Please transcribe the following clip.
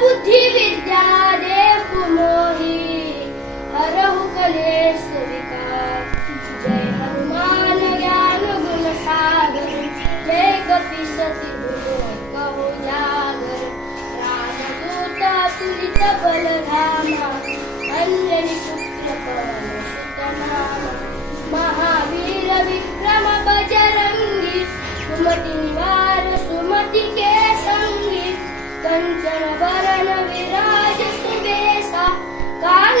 बुद्धि विद्या देव मोहि हरहु कलेश अञ्जलि पुत्र महावीर विक्रम बजरङ्गी सुमति निवार सुमति केशङ्गी कञ्चन वरण विराज काल